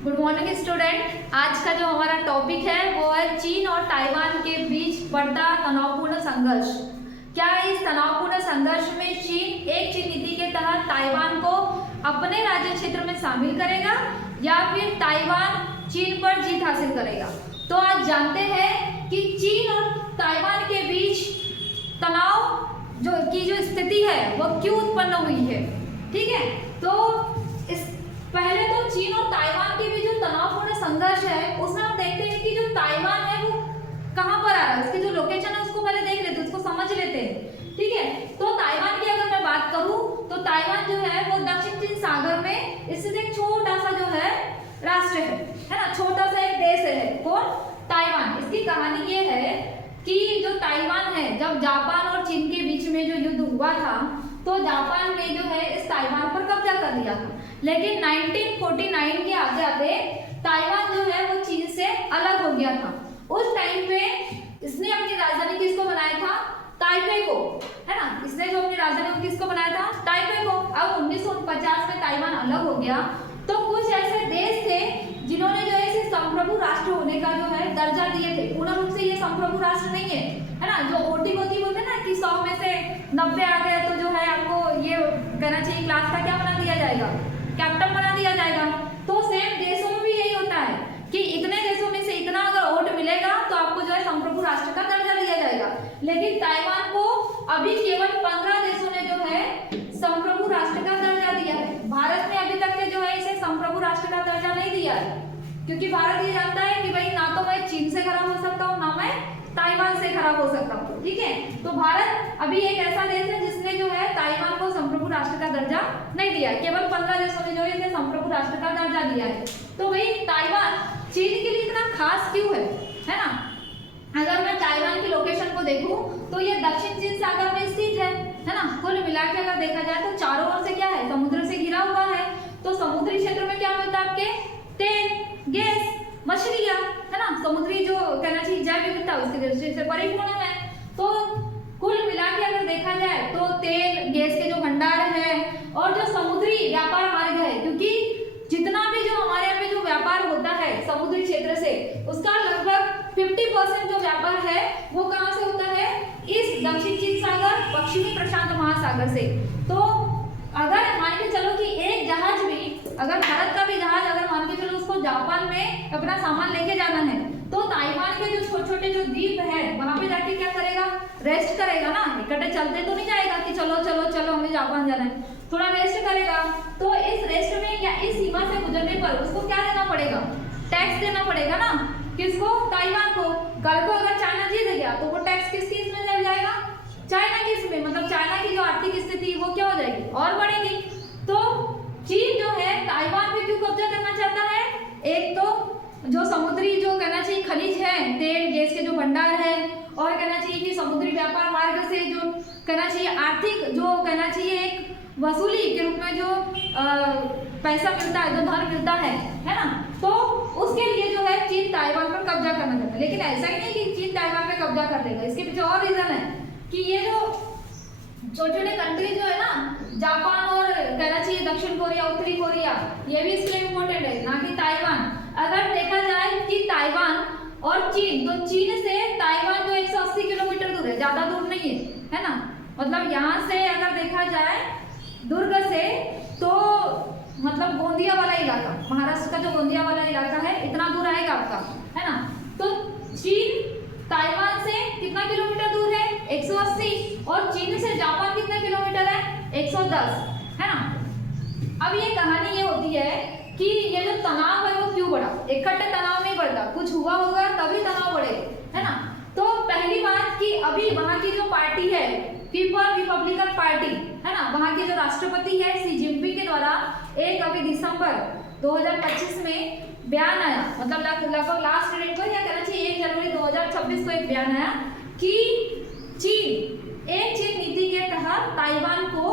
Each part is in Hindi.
Good morning student. आज का जो हमारा टॉपिक है वो है चीन और ताइवान के बीच बढ़ता तनावपूर्ण संघर्ष। क्या इस तनावपूर्ण संघर्ष में चीन एक चीन नीति के तहत ताइवान को अपने राज्य क्षेत्र में शामिल करेगा या फिर ताइवान चीन पर जीत हासिल करेगा? तो आज जानते हैं कि चीन और ताइवान के बीच तनाव जो स्थिति है वो क्यों उत्पन्न हुई है। ठीक है, तो पहले तो चीन और ताइवान के बीच जो तनावपूर्ण संघर्ष है उसमें हम देखते हैं कि जो ताइवान है वो कहाँ पर आ रहा है, उसकी जो लोकेशन है उसको पहले देख लेते हैं, उसको समझ लेते हैं। ठीक है, तो ताइवान की अगर मैं बात करूं तो ताइवान जो है वो दक्षिण चीन सागर में स्थित एक छोटा सा जो है राष्ट्र है ना, छोटा सा एक देश है। कौन? ताइवान। इसकी कहानी ये है कि जो ताइवान है, जब जापान और चीन के बीच में जो युद्ध हुआ था तो जापान ने जो है इस ताइवान पर कब्जा कर लिया था, लेकिन 1949 के आते आते ताइवान जो है वो चीन से अलग हो गया था। उस टाइम पे इसने अपनी राजधानी किसको बनाया था? ताइपे को, है ना। इसने जो अपनी राजधानी किसको बनाया था? ताइपे को। अब 1949 में ताइवान अलग हो गया तो कुछ ऐसे देश थे जिन्होंने जो है इसे संप्रभु राष्ट्र होने का जो है दर्जा दिए थे। पूर्ण रूप से ये संप्रभु राष्ट्र नहीं है ना। जो ओटी बोती बोलते हैं ना कि 100 में से 90 आ गए तो जो है आपको ये कहना चाहिए क्लास का क्या बना दिया जाएगा? कैप्टन बना दिया जाएगा। तो सेम देशों में भी यही होता है कि इतने देशों में से इतना अगर वोट मिलेगा तो आपको जो है संप्रभु राष्ट्र का दर्जा दिया जाएगा। लेकिन ताइवान को अभी केवल 15 देशों ने जो है संप्रभु राष्ट्र का दर्जा दिया है। भारत ने अभी तक के जो है इसे संप्रभु राष्ट्र का दर्जा नहीं दिया है, क्योंकि भारत ये जानता है कि भाई ना तो मैं चीन से खराब हो सकता हूँ ना मैं ताइवान से खराब हो सकता हूँ। ठीक है, तो भारत अभी एक ऐसा देश है जिसने जो है ताइवान को संप्रभु राष्ट्र का दर्जा नहीं दिया। केवल 15 देशों ने जो है इसे संप्रभु राष्ट्र का दर्जा दिया है। तो भाई ताइवान चीन के लिए इतना खास क्यों है ना। अगर मैं ताइवान की लोकेशन को देखूं तो ये दक्षिण चीन सागर में स्थित है ना। कुल मिला के अगर देखा जाए तो चारों ओर से क्या है? समुद्र से घिरा हुआ है। तो समुद्री क्षेत्र में क्या मिलता है? आपके तेल, गैस, मछलियां, है ना। समुद्री जो कहना चाहिए जैव विविधता उसकी दृष्टि से परिपूर्ण है। तो कुल मिला के अगर देखा जाए तो तेल, गैस के जो भंडार है और जो समुद्री व्यापार मार्ग है, क्योंकि जितना भी जो हमारे यहाँ पे जो व्यापार होता है समुद्री क्षेत्र से उसका लगभग 50% जो व्यापार है वो कहाँ से होता है? इस दक्षिण चीन सागर, पश्चिमी प्रशांत महासागर से। तो अगर मान के चलो कि एक जहाज भी, अगर भारत का भी जहाज अगर मान के चलो उसको जापान में अपना सामान लेके जाना है तो ताइवान के जो छोटे छोटे जो द्वीप है वहां पे जाके क्या करेगा? रेस्ट करेगा ना। इकट्ठे चलते तो नहीं जाएगा कि चलो चलो चलो हमें जापान जाना है, थोड़ा रेस्ट करेगा। तो इस रेस्ट में या इस सीमा से गुजरने पर उसको क्या देना पड़ेगा? टैक्स देना पड़ेगा ना। किसको? ताइवान को। कल को अगर चाइना जीत गया तो वो टैक्स किस चीज में चल जाएगा? चाइना की इसमें, मतलब चाइना की जो आर्थिक स्थिति वो क्या हो जाएगी? और बढ़ेगी। तो चीन जो है ताइवान पे क्यों कब्जा करना चाहता है? एक तो जो समुद्री जो कहना चाहिए खनिज है, तेल गैस के जो भंडार है, और कहना चाहिए कि समुद्री व्यापार मार्ग से जो कहना चाहिए आर्थिक जो कहना चाहिए एक वसूली के रूप में जो पैसा मिलता है, जो धन मिलता है ना। तो उसके लिए जो है चीन ताइवान पर कब्जा करना चाहता है। लेकिन ऐसा ही नहीं कि चीन ताइवान पे कब्जा कर लेगा। इसके पीछे और रीजन है कि ये जो छोटे छोटे कंट्री जो है ना, जापान और कहना चाहिए दक्षिण कोरिया, उत्तरी कोरिया, ये भी इसके लिए इम्पोर्टेंट है, ना कि ताइवान। अगर देखा जाए कि ताइवान और चीन, तो चीन से ताइवान जो 180 किलोमीटर दूर है, ज्यादा दूर नहीं है ना। मतलब यहाँ से अगर देखा जाए दुर्ग से तो मतलब गोंदिया वाला इलाका, महाराष्ट्र का जो गोंदिया वाला इलाका है इतना दूर आएगा आपका, है ना। तो चीन ताइवान से कितना किलोमीटर दूर है? 180। और चीन से जापान कितना किलोमीटर है? 110, है ना। अब ये कहानी ये होती है कि ये जो तनाव है वो क्यों बढ़ा? इकट्ठे तनाव नहीं बढ़ता, कुछ हुआ होगा तभी तनाव बढ़े, है ना। तो पहली बात कि अभी वहां की जो पार्टी है पीपल रिपब्लिकन पार्टी, है ना, वहां के जो राष्ट्रपति है शी जिनपिंग के द्वारा एक अभी दिसंबर 2025 में बयान आया, मतलब लगभग लास्ट डेट को या कहना चाहिए 1 जनवरी 2026 को एक बयान आया कि चीन एक चीन नीति के तहत ताइवान को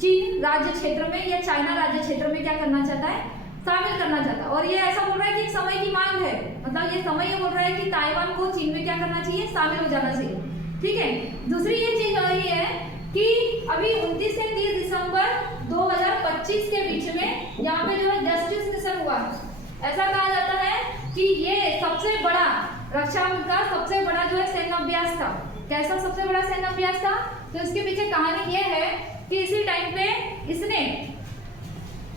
चीन राज्य क्षेत्र में या चाइना राज्य क्षेत्र में क्या करना चाहता है? शामिल करना चाहता है। और ये ऐसा बोल रहा है कि समय की मांग है, मतलब ये समय ये बोल रहा है कि ताइवान को चीन में क्या करना चाहिए? शामिल हो जाना चाहिए। ठीक है, दूसरी ये चीज और ये है कि अभी 29 से 30 दिसंबर 2025 के बीच में यहाँ पे जो है जस्टिस मिशन हुआ है। ऐसा कि ये सबसे बड़ा रक्षा का सबसे बड़ा जो है सैन्य अभ्यास था। कैसा सबसे बड़ा सैन्य अभ्यास था? तो इसके पीछे कहानी ये है कि इसी टाइम पे इसने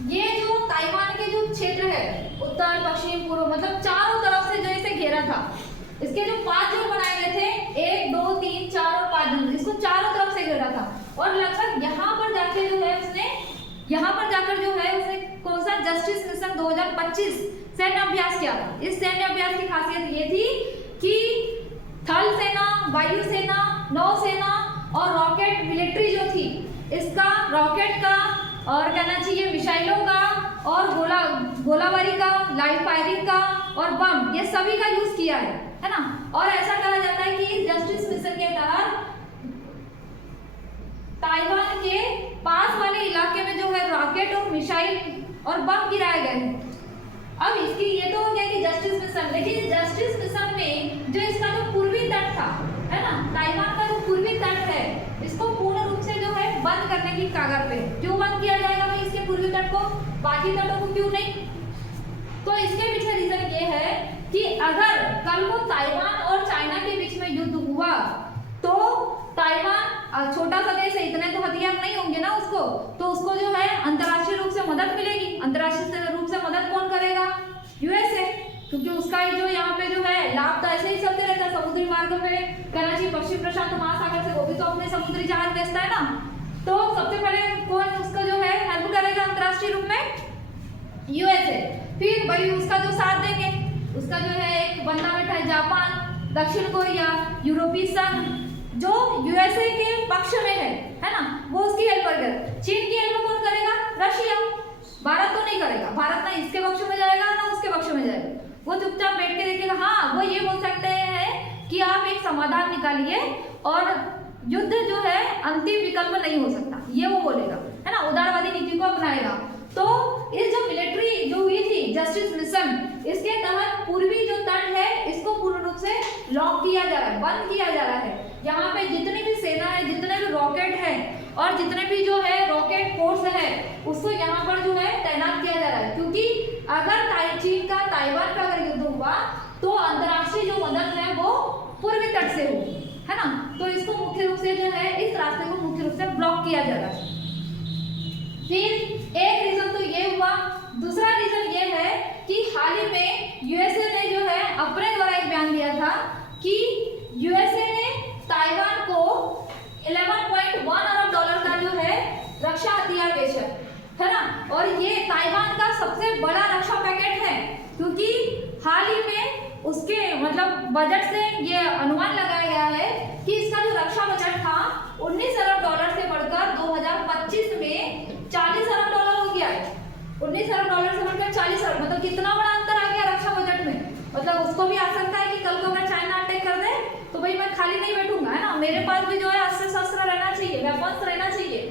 ये जो ताइवान के जो क्षेत्र है उत्तर पश्चिम पूर्व मतलब चारों तरफ से जो इसे घेरा था। इसके जो 5 जोन बनाए गए थे 1 2 3 4 और 5 जोन, इसको चारों तरफ से घेरा था और लगभग यहाँ पर जाके जो है उसने यहाँ पर जाकर जो है उसने कौन सा जस्टिस मिशन 2025 सैन्य अभ्यास किया था। इस सैन्य अभ्यास की खासियत ये थी कि थल सेना, वायु सेना, नौसेना और रॉकेट मिलिट्री जो थी इसका रॉकेट का और कहना चाहिए मिसाइलों का और गोलाबारी का, लाइव फायरिंग का और बम, ये सभी का यूज किया है ना। और ऐसा कहा जाता है कि इस जस्टिस मिशन के तहत ताइवान के पास वाले इलाके में जो है रॉकेट और मिसाइल और बम गिराए गए हैं। अब इसकी ये तो हो गया कि जस्टिस मिशन, लेकिन जस्टिस मिशन में जो इसका जो पूर्वी तट था है ना, ताइवान का जो पूर्वी तट है इसको पूर्ण रूप से जो है बंद करने की कागार पे। क्यों बंद किया जाएगा भाई इसके पूर्वी तट को, बाकी तटों को क्यों नहीं? तो इसके पीछे रीजन ये है कि अगर कल को ताइवान और चाइना के बीच में युद्ध हुआ तो ताइवान छोटा सा देश है, इतने तो हथियार नहीं होंगे ना उसको, तो उसको जो है अंतर्राष्ट्रीय रूप से मदद मिलेगी। अंतर्राष्ट्रीय रूप से मदद कौन करेगा? यूएसए, क्योंकि उसका ही जो यहाँ पे जो है लाभ तो ऐसे ही चलते रहता है समुद्री मार्गों पे। कराची पश्चिम प्रशांत महासागर से वो भी तो अपने समुद्री जहाज भेजता है ना। तो सबसे पहले कौन उसको जो है हेल्प करेगा अंतर्राष्ट्रीय रूप में? यूएसए। फिर भाई उसका जो साथ देंगे उसका जो है एक बंदा बैठा है जापान, दक्षिण कोरिया, यूरोपीय संघ जो यूएसए के पक्ष में है ना, वो उसकी हेल्प करेगा। चीन की हेल्प कौन करेगा? रशिया। भारत तो नहीं करेगा, भारत ना इसके पक्ष में जाएगा ना उसके पक्ष में जाएगा, वो चुपचाप बैठ के देखेगा। हाँ, वो ये बोल सकते हैं कि आप एक समाधान निकालिए और युद्ध जो है अंतिम विकल्प नहीं हो सकता, ये वो बोलेगा है ना, उदारवादी नीति को अपनाएगा। तो इस जो मिलिट्री जो हुई थी जस्टिस मिशन, इसके तहत पूर्वी जो तट है इसको पूर्ण रूप से लॉक किया जा रहा है, बंद किया जा रहा है। यहाँ पे जितनी भी सेना है, जितने भी रॉकेट है और जितने भी जो है रॉकेट फोर्स है उसको यहाँ पर जो है तैनात किया जा रहा है, क्योंकि अगर चीन का ताइवान का अगर युद्ध हुआ तो अंतर्राष्ट्रीय जो मदद है वो पूर्वी तट से होगी है ना। तो इसको मुख्य रूप से जो है इस रास्ते को मुख्य रूप से ब्लॉक किया जा रहा है। फिर एक रीजन तो ये हुआ, दूसरा रीजन ये है कि हाल ही में यूएसए ने जो है अपने द्वारा एक बयान दिया था कि यूएसए ने ताइवान को 11.1 अरब डॉलर का जो है रक्षा हथियार बेचा है ना। और ये ताइवान का सबसे बड़ा रक्षा पैकेट है, क्योंकि हाल ही में उसके मतलब बजट से ये अनुमान लगाया गया है कि इसका जो रक्षा बजट था 19 अरब डॉलर से बढ़कर 2025 में 40 अरब डॉलर हो गया है। 19 अरब डॉलर से बढ़कर 40 अरब, मतलब कितना बड़ा अंतर आ गया रक्षा बजट में। मतलब उसको भी आ सकता है कि कल को अगर चाइना अटैक कर दे तो भाई मैं खाली नहीं बैठूंगा है ना, मेरे पास भी जो है अस्त्र शस्त्र रहना चाहिए, वेपन्स रहना चाहिए।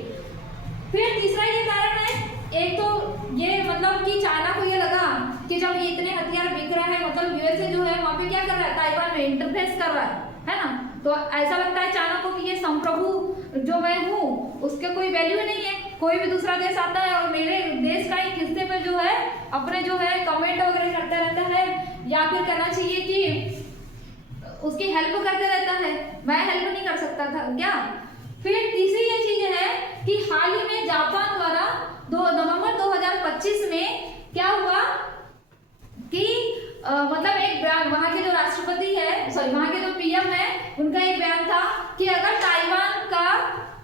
फिर तीसरा ये कारण है, एक तो ये मतलब कि चाइना को ये लगा कि जब ये इतने हथियार बिक रहे हैं, मतलब यूएसए जो है वहाँ पे क्या कर रहा है, ताइवान में इंटरफेस कर रहा है ना। तो ऐसा लगता है चाइना को कि ये संप्रभु जो मैं हूँ उसके कोई वैल्यू नहीं है, कोई भी दूसरा देश आता है और मेरे देश का ही हिस्से पे जो है अपने जो है कमेंट वगैरह करता रहता है, या फिर कहना चाहिए कि उसकी हेल्प करते रहता है, मैं हेल्प नहीं कर सकता था क्या। फिर तीसरी ये चीज है कि हाल ही में जापान द्वारा नवंबर 2025 में क्या हुआ कि मतलब एक बयान, वहाँ के जो राष्ट्रपति है, सॉरी वहाँ के जो पीएम है, उनका एक बयान था कि अगर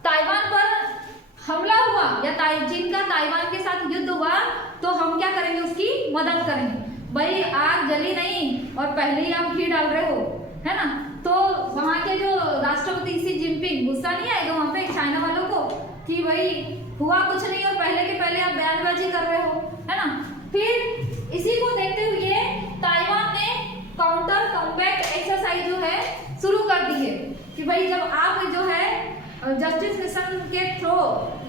ताइवान पर हमला हुआ या चीन का ताइवान के साथ युद्ध हुआ तो हम क्या करेंगे, उसकी मदद करेंगे। भाई आग जली नहीं और पहले ही आप घी डाल रहे हो है ना। तो वहाँ के जो राष्ट्रपति शी जिनपिंग, गुस्सा नहीं आएगा वहाँ पे चाइना वालों को कि भाई हुआ कुछ नहीं और पहले के पहले आप बयानबाजी कर रहे हो है ना। फिर इसी को देखते हुए ताइवान ने काउंटर कॉम्बैट एक्सरसाइज जो है शुरू कर दी है कि भाई जब आप जो है जस्टिस मिशन के थ्रू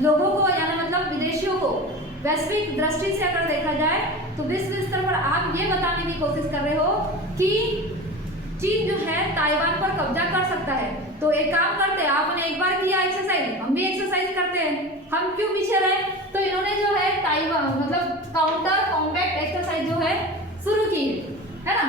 लोगों को यानी मतलब विदेशियों को वैश्विक दृष्टि से अगर देखा जाए तो विश्व स्तर पर आप ये बताने की कोशिश कर रहे हो कि चीन जो है ताइवान पर कब्जा कर सकता है। तो एक काम करते हैं, आपने एक बार किया एक्सरसाइज, हम भी एक्सरसाइज करते हैं, हम क्यों पीछे रहे। तो इन्होंने जो है ताइवान मतलब काउंटर कॉम्बैट एक्सरसाइज जो है शुरू की है ना।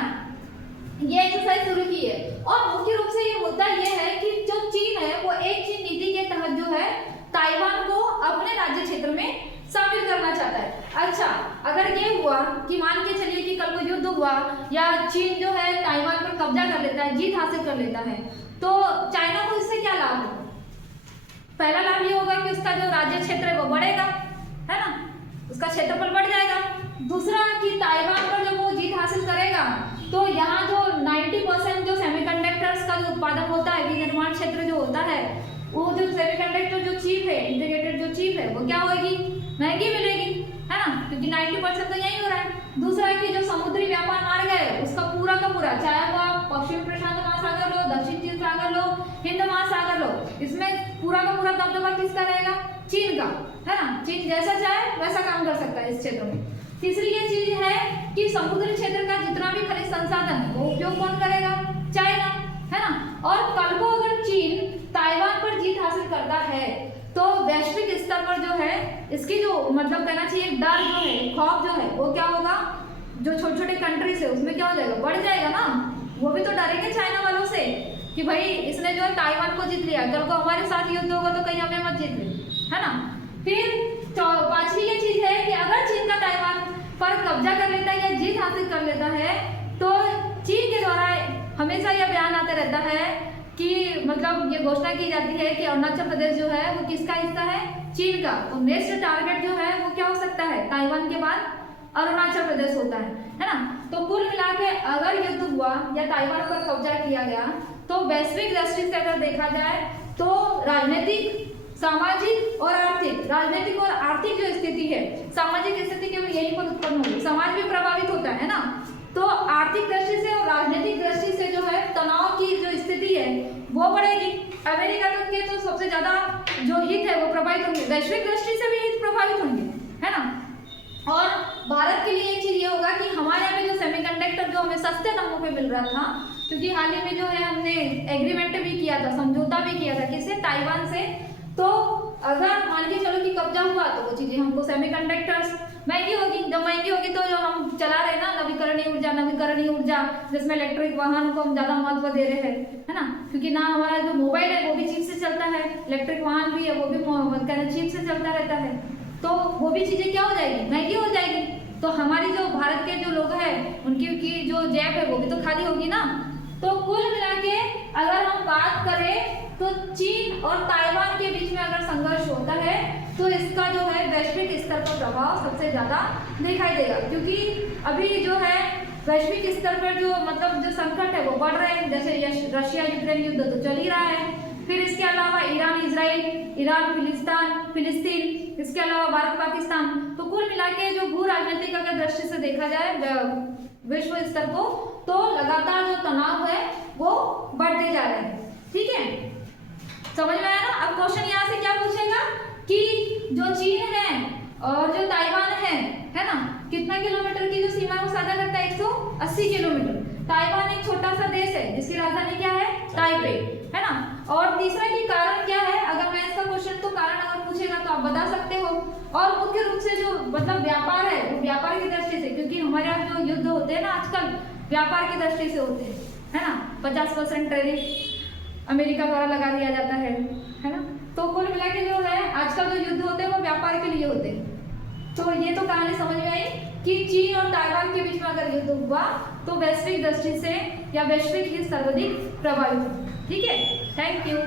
हुआ कि मान के चलिए कि कल को युद्ध हुआ या चीन जो है ताइवान पर कब्जा कर लेता है, जीत हासिल कर लेता है, तो चाइना को इससे क्या लाभ होगा? पहला लाभ ये होगा कि उसका जो राज्य क्षेत्र है वो बढ़ेगा, है ना, उसका क्षेत्रफल बढ़ जाएगा। दूसरा कि ताइवान पर जब वो जीत हासिल करेगा तो यहाँ जो 90% जो सेमीकंडक्टर्स का जो उत्पादन होता है, विनिर्माण क्षेत्र जो होता है, वो जो सेमीकंडक्टर जो चिप है, इंटीग्रेटेड जो चिप है, वो क्या होगी? महंगी मिलेगी, है ना, क्योंकि 90% तो यही हो रहा है। दूसरा है कि जो समुद्री व्यापार मार्ग है उसका पूरा का पूरा, चाहे वो आप पश्चिम प्रशांत महासागर लो, दक्षिण चीन सागर लो, हिंद महासागर लो, इसमें पूरा का पूरा दबदबा किसका रहेगा? चीन का, है ना। चीन जैसा चाहे वैसा काम कर सकता है इस क्षेत्र में। तीसरी ये चीज है कि समुद्री क्षेत्र का जितना भी खनिज संसाधन है वो उपयोग कौन करेगा? चाइना, है ना। और कल को अगर चीन ताइवान पर जीत हासिल करता है तो वैश्विक स्तर पर जो है इसकी जो मतलब कहना चाहिए डर जो है, खौफ जो है, वो क्या होगा? जो छोटे छोटे कंट्रीज है उसमें क्या हो जाएगा? बढ़ जाएगा ना। वो भी तो डरेंगे चाइना वालों से कि भाई इसने जो है ताइवान को जीत लिया, कल को हमारे साथ युद्ध होगा तो कहीं हमें मत जीत ले, है ना। फिर पांचवी ये चीज है कि अगर चीन का ताइवान पर कब्जा कर लेता है या जीत हासिल कर लेता है तो चीन के द्वारा हमेशा यह बयान आता रहता है कि मतलब ये घोषणा की जाती है कि अरुणाचल प्रदेश जो है वो किसका हिस्सा है? चीन का। तो नेक्स्ट टारगेट जो है वो क्या हो सकता है? ताइवान के बाद अरुणाचल प्रदेश होता है ना। तो कुल मिला के अगर युद्ध हुआ या ताइवान पर कब्जा किया गया तो वैश्विक दृष्टि से अगर देखा जाए तो राजनीतिक, सामाजिक और आर्थिक, राजनीतिक और आर्थिक जो स्थिति है, सामाजिक स्थिति केवल यहीं पर उत्पन्न होगी, समाज भी प्रभावित होता है ना। तो आर्थिक दृष्टि से और राजनीतिक दृष्टि से जो है तनाव की जो स्थिति है वो बढ़ेगी। अमेरिका के तो सबसे ज्यादा जो हित है वो प्रभावित होंगे, वैश्विक दृष्टि से भी हित प्रभावित होंगे, है ना। और भारत के लिए एक चीज ये होगा कि हमारे यहाँ पे जो सेमीकंडक्टर जो हमें सस्ते दामों पे मिल रहा था, क्योंकि हाल ही में जो है हमने एग्रीमेंट भी किया था, समझौता भी किया था किससे? ताइवान से। तो अगर मान के चलो कि कब्जा हुआ तो वो चीजें हमको सेमीकंडक्टर्स महंगी होगी। जब महंगी होगी तो जो हम चला रहे हैं ना नवीकरणीय ऊर्जा जिसमें इलेक्ट्रिक वाहन को हम ज्यादा महत्व दे रहे हैं, है ना, क्योंकि ना हमारा जो मोबाइल है वो भी चिप से चलता है, इलेक्ट्रिक वाहन भी है वो भी चिप से चलता रहता है, तो वो भी चीजें क्या हो जाएगी? महंगी हो जाएगी। तो हमारी जो भारत के जो लोग हैं उनकी की जो जेब है वो भी तो खाली होगी ना। तो कुल मिला के अगर हम बात करें तो चीन और ताइवान के बीच में अगर संघर्ष होता है तो इसका जो है वैश्विक स्तर पर प्रभाव सबसे ज्यादा दिखाई देगा, क्योंकि अभी जो है वैश्विक स्तर पर जो मतलब जो संकट है वो बढ़ रहे हैं। जैसे रशिया यूक्रेन युद्ध तो चल ही रहा है, फिर इसके अलावा ईरान इजराइल, ईरान फिलिस्तीन, इसके अलावा भारत पाकिस्तान। तो कुल मिला के जो भू राजनीतिक अगर दृष्टि से देखा जाए विश्व स्तर को तो लगातार जो तनाव है वो बढ़ते जा रहे हैं। ठीक है, समझ में आया ना। अब क्वेश्चन यहाँ से क्या पूछेगा कि जो चीन है और जो ताइवान है ना, कितना किलोमीटर की जो सीमा वो साझा करता है? 180 किलोमीटर। ताइवान एक छोटा सा देश है जिसकी राजधानी क्या है? ताइपे, है ना। और तीसरा की कारण क्या है? अगर मैं इसका क्वेश्चन तो कारण अगर पूछेगा तो आप बता सकते हो। और मुख्य रूप से जो मतलब व्यापार है वो व्यापार की दृष्टि से, क्योंकि हमारे यहाँ जो युद्ध होते हैं ना आजकल व्यापार की दृष्टि से होते हैं, है ना। 50% टैरिफ अमेरिका द्वारा लगा दिया जाता है ना। तो कुल मिला के जो है आजकल जो युद्ध होते हैं वो व्यापार के लिए होते हैं। तो ये तो कहानी समझ में आई कि चीन और ताइवान के बीच में अगर युद्ध हुआ तो वैश्विक दृष्टि से या वैश्विक हित सर्वाधिक प्रभावित हो। ठीक है, थैंक यू।